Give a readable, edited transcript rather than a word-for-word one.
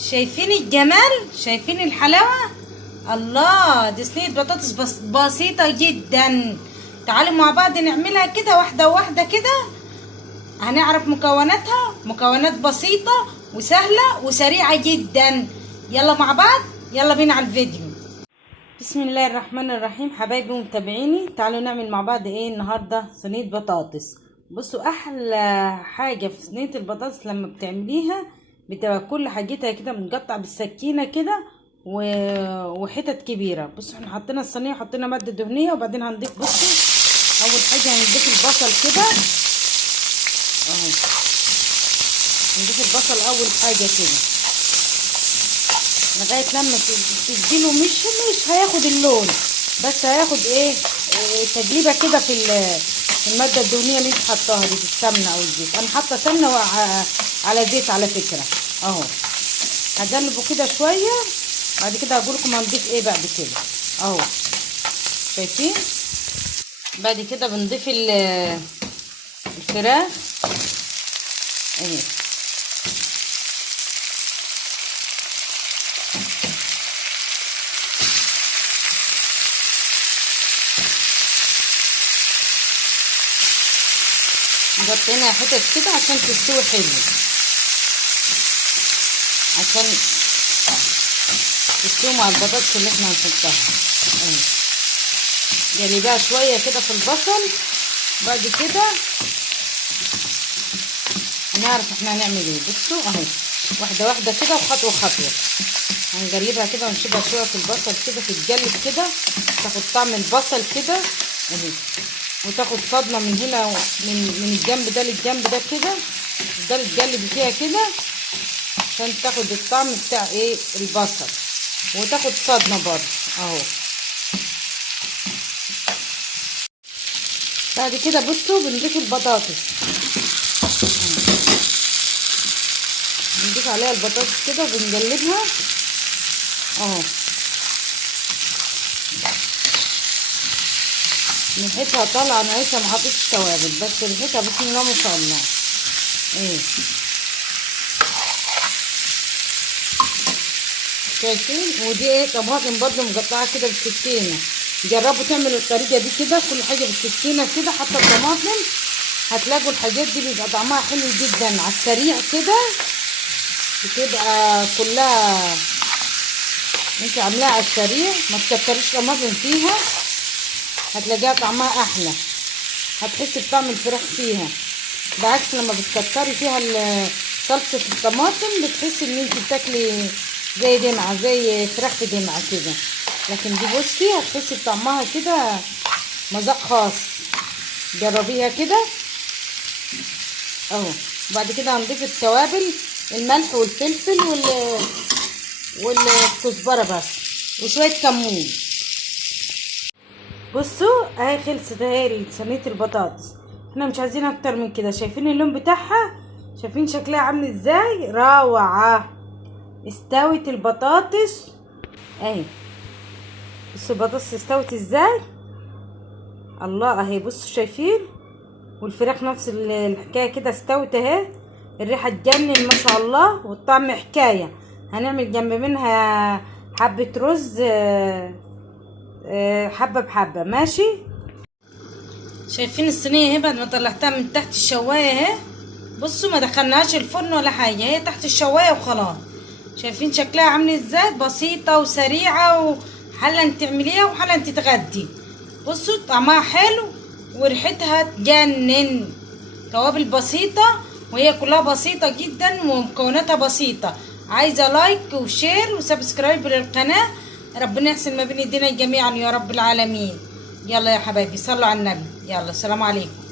شايفين الجمال؟ شايفين الحلاوة؟ الله، دي صينية بطاطس بسيطة جدا. تعالوا مع بعض نعملها كده واحدة واحدة كده. هنعرف مكوناتها، مكونات بسيطة وسهلة وسريعة جدا. يلا مع بعض، يلا بينا على الفيديو. بسم الله الرحمن الرحيم. حبايبي ومتابعيني، تعالوا نعمل مع بعض ايه النهارده؟ صينية بطاطس. بصوا، احلى حاجة في صينية البطاطس لما بتعمليها بتبقى كل حاجتها كده متقطع بالسكينة كده وحتت كبيرة. بصوا احنا حطينا الصينية وحطينا مادة دهنية، وبعدين هنضيف، بصوا اول حاجة هنضيف البصل كده اهو. نضيف البصل اول حاجة كده لغايه لما تديله، مش هياخد اللون، بس هياخد ايه تجليبه كده في الماده الدهنيه اللي انت حطاها دي، في السمنه او الزيت. انا حاطه سمنه على زيت على فكره اهو. هقلبه كده شويه، بعد كده هقول لكم هنضيف ايه بعد كده اهو. شايفين؟ بعد كده بنضيف الفراخ اهي. غطينا حتت كده عشان تستوي حلو، عشان تستوي مع البطاطس اللي احنا هنحطها اهي. جلبها شويه كده في البصل. بعد كده هنعرف احنا هنعمل ايه. بصوا اهي، واحده واحده كده وخطوه خطوه. هنقلبها كده ونسيبها شويه في البصل كده تتجلب كده، تاخد طعم البصل كده اهي، وتاخد صدمه من هنا من الجنب ده للجنب ده كده، تفضلي تقلبي فيها كده عشان تاخد الطعم بتاع ايه البصل، وتاخد صدمه برضه اهو. بعد كده بصوا بنضيف البطاطس، بنضيف عليها البطاطس كده وبنقلبها اهو. ريحتها طالعه، انا لسه ما حطيتش توابل، بس ريحتها بسم الله ما شاء الله ايه. شايفين؟ ودي ايه طماطم برضه مقطعه كده بالسكينه. جربوا تعملوا الطريقه دي كده، كل حاجه بالسكينه كده، حتى الطماطم هتلاقوا الحاجات دي بيبقى طعمها حلو جدا على السريع كده، بتبقى كلها انت عاملاها على السريع، ما تكتريش طماطم فيها، هتلاقيها طعمها احلى، هتحسي بطعم الفراخ فيها. بعكس لما بتكتري فيها صلصه الطماطم بتحسي ان انت بتاكلي زي دمعه، زي فراخ في دمعه كده. لكن دي بصي هتحسي بطعمها كده مذاق خاص. جربيها كده اهو. بعد كده هنضيف التوابل، الملح والفلفل والكزبره بس، وشويه كمون. بصوا اهي خلصت اهي صينيه البطاطس. احنا مش عايزين اكتر من كده. شايفين اللون بتاعها؟ شايفين شكلها عامل ازاي؟ روعه. استوت البطاطس اهي. بصوا البطاطس استوت ازاي، الله اهي. بصوا شايفين؟ والفراخ نفس الحكايه كده استوت اهي. الريحه تجنن ما شاء الله، والطعم حكايه. هنعمل جنب منها حبه رز حبه بحبه، ماشي. شايفين الصينيه اهي بعد ما طلعتها من تحت الشوايه اهي. بصوا ما دخلناهاش الفرن ولا حاجه، هي تحت الشوايه وخلاص. شايفين شكلها عامل ازاي؟ بسيطه وسريعه، وحالا انت تعمليها وحالا انت تتغدي. بصوا طعمها حلو وريحتها تجنن. توابل بسيطه، وهي كلها بسيطه جدا ومكوناتها بسيطه. عايزه لايك وشير وسبسكرايب للقناه. ربنا يحسن ما بين ايدينا جميعا يا رب العالمين. يلا يا حبايبي صلوا على النبي. يلا السلام عليكم.